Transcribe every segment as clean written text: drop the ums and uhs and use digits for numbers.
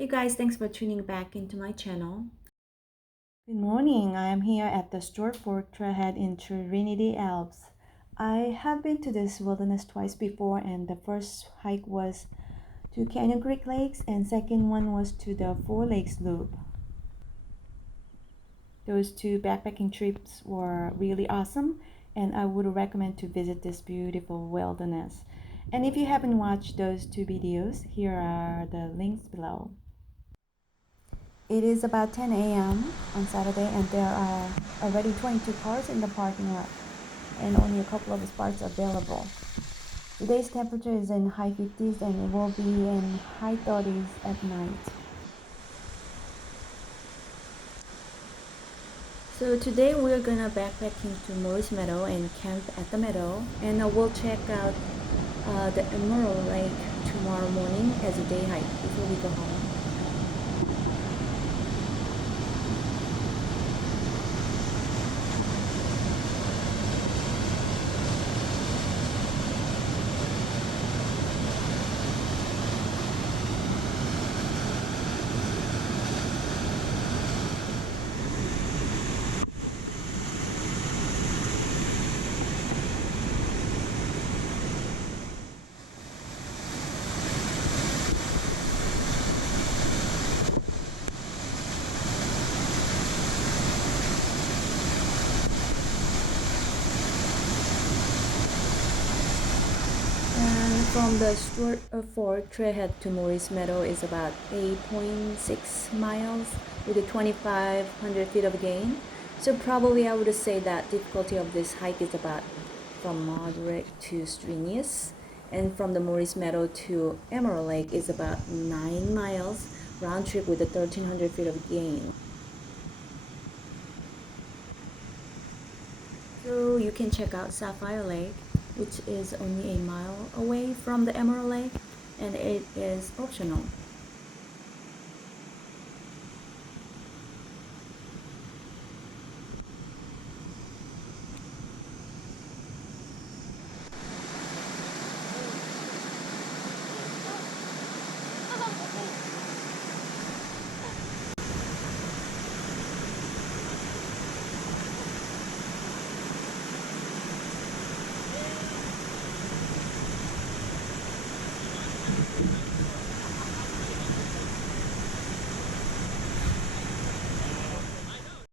Hey guys, thanks for tuning back into my channel. Good morning. I am here at the Stuart Trailhead in Trinity Alps. I have been to this wilderness twice before, and the first hike was to Canyon Creek Lakes, and second one was to the Four Lakes Loop. Those two backpacking trips were really awesome, and I would recommend to visit this beautiful wilderness. And if you haven't watched those two videos, here are the links below. It is about 10 a.m. on Saturday, and there are already 22 cars in the parking lot and only a couple of spots available. Today's temperature is in high 50s and it will be in high 30s at night. So today we're gonna backpack into Maurice Meadow and camp at the Meadow, and we'll check out the Emerald Lake tomorrow morning as a day hike before we go home. And from the Stuart Fort Trailhead to Maurice Meadow is about 8.6 miles with a 2,500 feet of gain. So probably I would say that difficulty of this hike is about from moderate to strenuous. And from the Maurice Meadow to Emerald Lake is about 9 miles round trip with a 1,300 feet of gain. So you can check out Sapphire Lake, which is only a mile away from the Emerald Lake, and it is optional.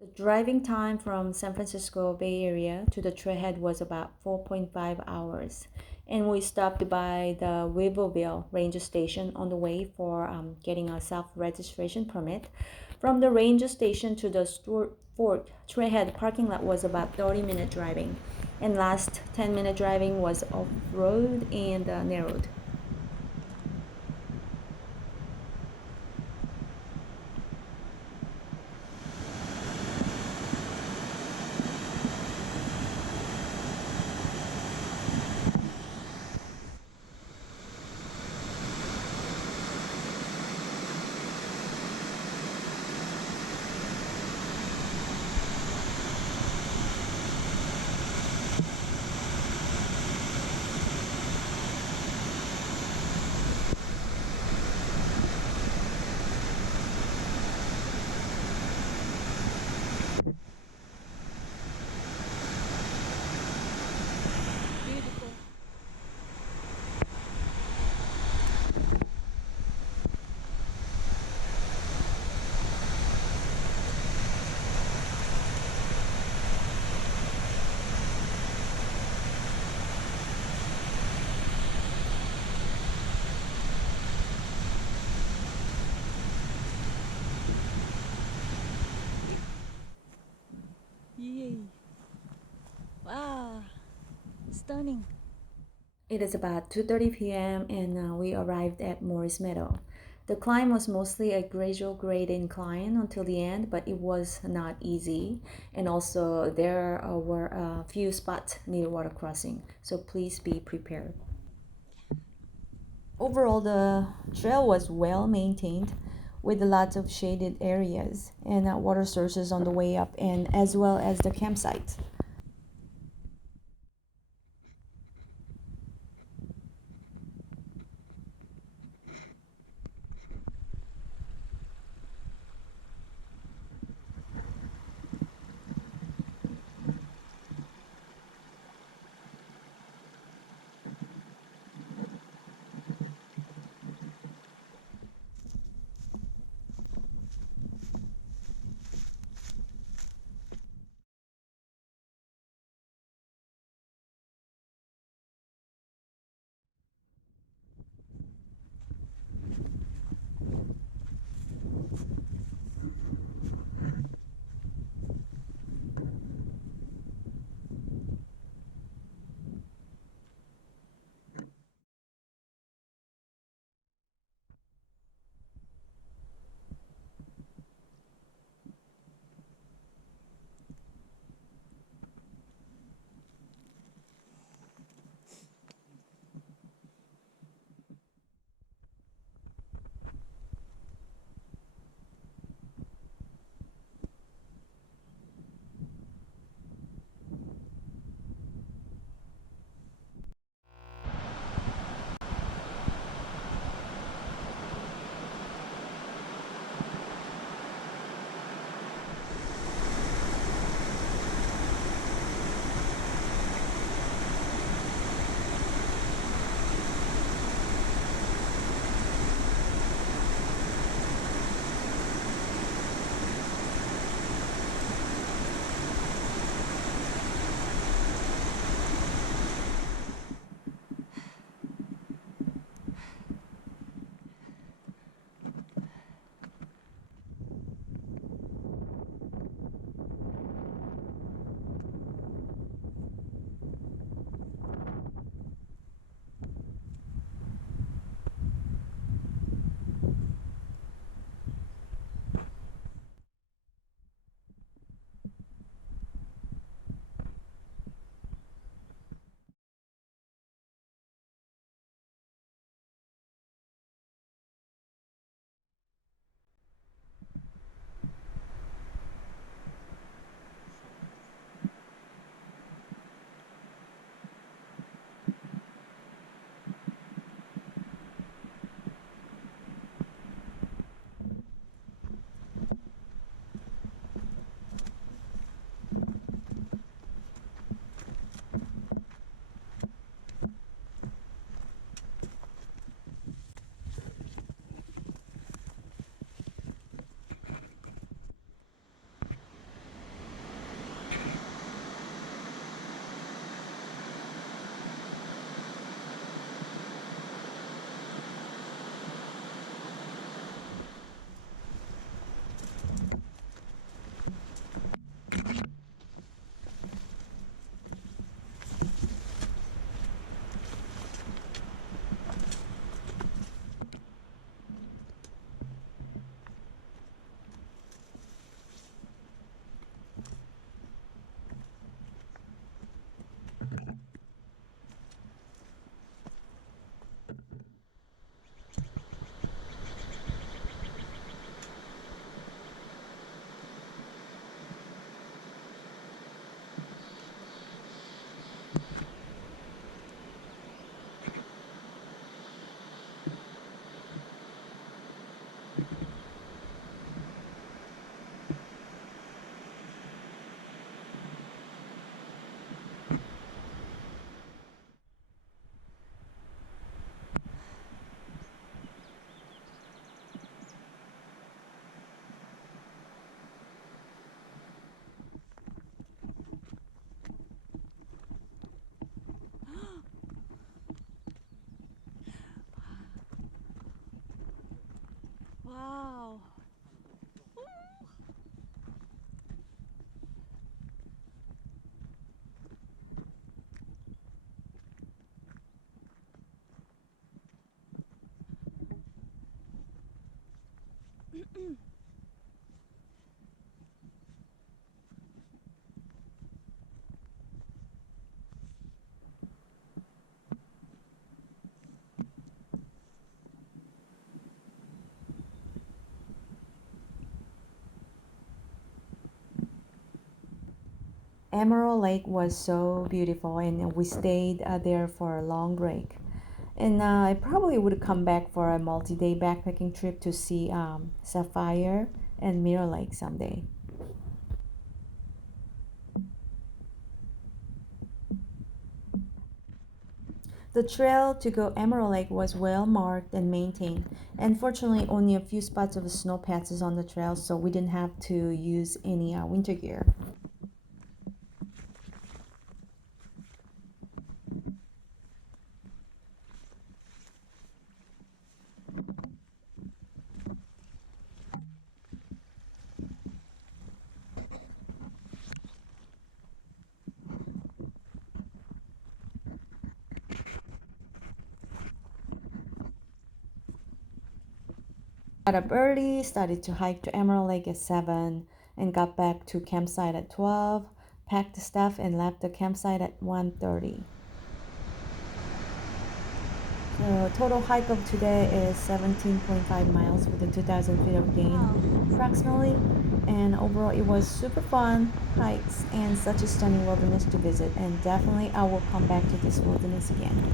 The driving time from San Francisco Bay Area to the trailhead was about 4.5 hours. And we stopped by the Weaverville ranger station on the way for getting a self-registration permit. From the ranger station to the Stuart Fort trailhead parking lot was about 30-minute driving. And last 10-minute driving was off-road and narrowed. Yay! Wow! Stunning! It is about 2:30 p.m. and we arrived at Maurice Meadow. The climb was mostly a gradual grade incline until the end, but it was not easy. And also there were a few spots near water crossing, so please be prepared. Overall, the trail was well maintained with lots of shaded areas and water sources on the way up and as well as the campsite. Wow. Emerald Lake was so beautiful, and we stayed there for a long break. And I probably would come back for a multi-day backpacking trip to see Sapphire and Mirror Lake someday. The trail to go Emerald Lake was well marked and maintained, and fortunately only a few spots of snow patches on the trail, so we didn't have to use any winter gear. Got up early, started to hike to Emerald Lake at 7, and got back to campsite at 12, packed the stuff, and left the campsite at 1:30. The total hike of today is 17.5 miles with a 2,000 feet of gain Wow. approximately. And overall, it was super fun hikes and such a stunning wilderness to visit. And definitely, I will come back to this wilderness again.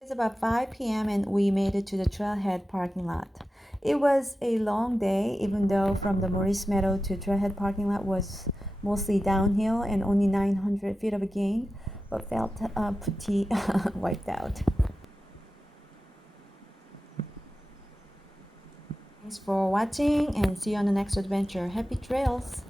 It's about 5 p.m. and we made it to the Trailhead parking lot. It was a long day, even though from the Maurice Meadow to Trailhead parking lot was mostly downhill and only 900 feet of a gain, but felt pretty wiped out. Thanks for watching and see you on the next adventure. Happy trails!